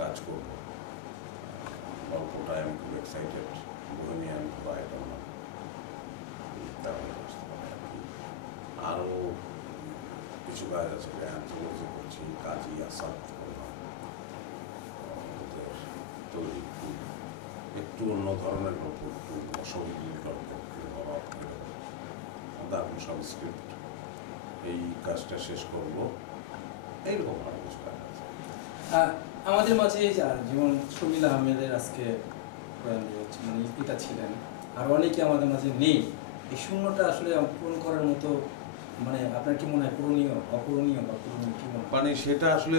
কাজ করব। গল্পটায় আমি খুব এক্সাইটেড, বোহেমিয়ান রাইট আমার তেমন আসতে পারে আর কি। আরও কিছু কাজ আছে, অ্যান্থোলজি করছি, কাজী আসাদ করলাম, ওদের তৈরি খুব একটু অন্য ধরনের গল্প, একটু অসহনীয় গল্প, দারুণ সব স্ক্রিপ্ট। এই কাজটা শেষ করব, এইরকম আরও কিছু কাজ আছে। আমাদের মাঝে যেমন শমিল আহমেদের আজকে মানে পিতা ছিলেন, আর অনেকে আমাদের মাঝে নেই। এই শূন্যটা আসলে পূরণ করার মতো মানে আপনার কি মনে হয় পূরণীয়, অপূরণীয় বা পূরণীয় কি মনে হয়? মানে সেটা আসলে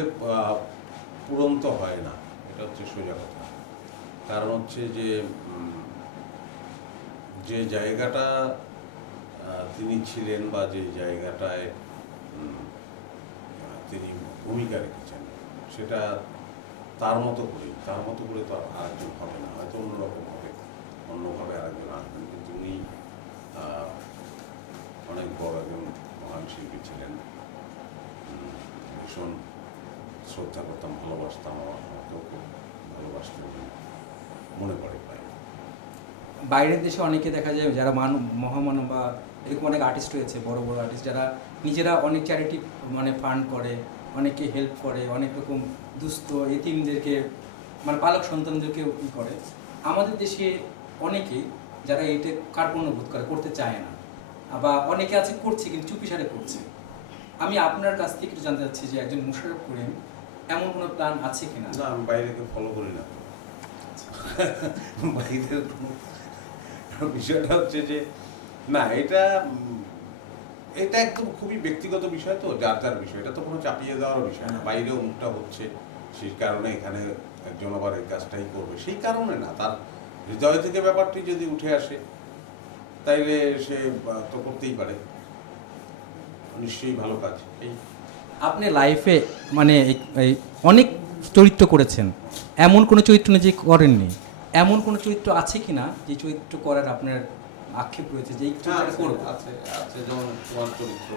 পূরণ তো হয় না, এটা হচ্ছে সোজা কথা। কারণ হচ্ছে যে যে জায়গাটা তিনি ছিলেন বা যে জায়গাটায় তিনি ভূমিকা রেখেছেন, সেটা তার মতো করে তো আর আরেকজন হবে না, হয়তো অন্যরকম হবে, অন্যভাবে আরেকজন আসবেন। কিন্তু উনি অনেক বড় একজন মহান শিল্পী ছিলেন, ভীষণ শ্রদ্ধা করতাম, ভালোবাসতাম, আমাকেও খুব ভালোবাসতেন, মনে পড়ে প্রায়। বাইরের দেশে অনেকে দেখা যায় যারা মহামানব বা এরকম অনেক আর্টিস্ট রয়েছে, বড় বড় আর্টিস্ট, যারা নিজেরা অনেক চ্যারিটি মানে ফান্ড করে, অনেকে হেল্প করে, অনেক রকম দুস্থ এতিমদেরকে মানে পালক সন্তানদেরকে ই করে। আমাদের দেশে অনেকে যারা এইটা কার্পণ্যবোধ করতে চায় না, বা অনেকে আছে করছে কিন্তু চুপিসারে করছে। আমি আপনার কাছ থেকে একটু জানতে চাচ্ছি যে একজন মোশাররফ করিম এমন কোনো প্ল্যান আছে কিনা? না, আমি বাইরেকে ফলো করি না। বাইরের বিষয়টা হচ্ছে যে না, এটা একদম খুবই ব্যক্তিগত বিষয়, তো যার যার বিষয়, এটা তো কোনো চাপিয়ে দেওয়ার বিষয় না। বাইরে অমুকটা হচ্ছে সেই কারণে এখানে একজন আবার এই কাজটাই করবে সেই কারণে না, তার হৃদয় থেকে ব্যাপারটি যদি উঠে আসে তাইলে সে তো করতেই পারে, নিশ্চয়ই ভালো কাজ। এই আপনি লাইফে মানে এই অনেক চরিত্র করেছেন, এমন কোনো চরিত্র নেই যে করেননি? এমন কোনো চরিত্র আছে কি না যে চরিত্র করার আপনার আক্ষেপ রয়েছে যে এই চরিত্রটা করব? আছে আছে, যেমন তোমার চরিত্র,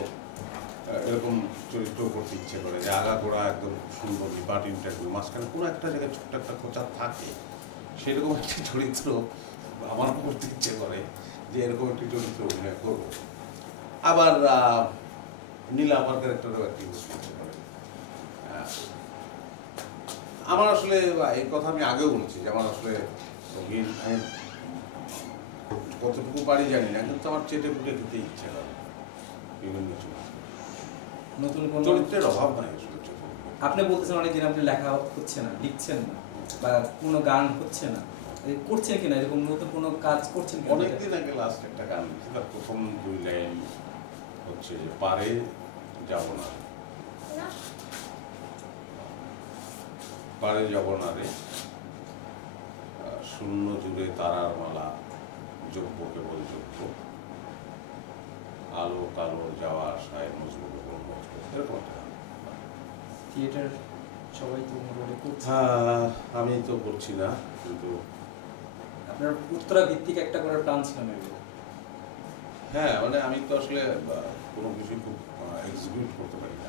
এরকম চরিত্র করতে ইচ্ছে করে যে আগাগোড়া একদম সুন্দর বাট ইন্টারভিউ, মাঝখানে কোনো একটা জায়গায় ছোট্ট একটা খোঁচা থাকে, সেরকম একটা চরিত্র আমার করতে ইচ্ছে করে, যে এরকম একটি চরিত্র অভিনয় করবো। আবার নীলা আমার ক্যারেক্টারও একটি ইচ্ছে করে। আমার আসলে এই কথা আমি আগেও বলেছি যে আমার আসলে আমি কতটুকু পারি জানি না, কিন্তু আমার চেটে ফুটে দিতে ইচ্ছে করে বিভিন্ন নতুন কোনো চরিত্রের অভাব নাই আসলে। আপনি বলতেছেন অনেকদিন আপনি লেখা হচ্ছে না, লিখছেন না, বা কোনো গান হচ্ছে না, করছেন কিনা এরকম নতুন কোনো কাজ করছেন কিনা? অনেকদিন আগে লাস্ট একটা গান লিখছি, তার প্রথম 2 লাইন হচ্ছে যে পারে যাব না, পারে যাব না রে, শূন্য জুড়ে তারার মালা, যোগ্য কেবল যোগ্য, আলো কালো যাওয়া আসায় মজবুত কেবল মজবুত, এরকম একটা গান। থিয়েটার সবাই তো মোটামুটি করছে। হ্যাঁ, আমি তো করছি না, কিন্তু আপনার উত্তরা ভিত্তিক একটা করার প্ল্যান ছিল মেবি? হ্যাঁ, মানে আমি তো আসলে কোনো কিছু খুব এক্সিকিউট করতে পারি না,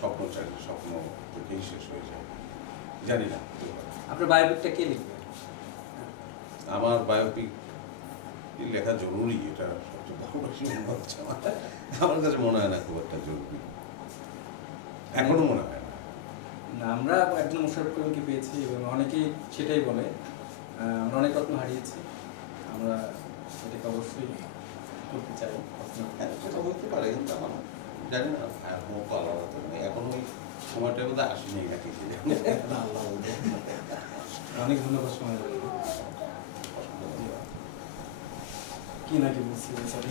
স্বপ্ন চাই, স্বপ্ন থেকেই শেষ হয়ে যায়, জানি না। আপনার বায়োপিকটা কে লিখবে? আমার বায়োপিক লেখা জরুরি, এটা সবচেয়ে বড় বিষয় মনে হচ্ছে আমার কাছে মনে হয় না খুব একটা জরুরি, এখনো মনে হয় না। না, আমরা একজন মোশাররফ করিমকে পেয়েছি এবং অনেকেই সেটাই বলে, আমরা অনেক রত্ন হারিয়েছি, আমরা এটাকে অবশ্যই করতে চাই। সেটা হতে পারে, কিন্তু আমার জানি না, মুখ আলাদা তো মানে এখন ওই সময়টার মধ্যে আসেনি নাকি, অনেক ধন্যবাদ সময় দেওয়ার জন্য। কি নাকি বলছি, সরি।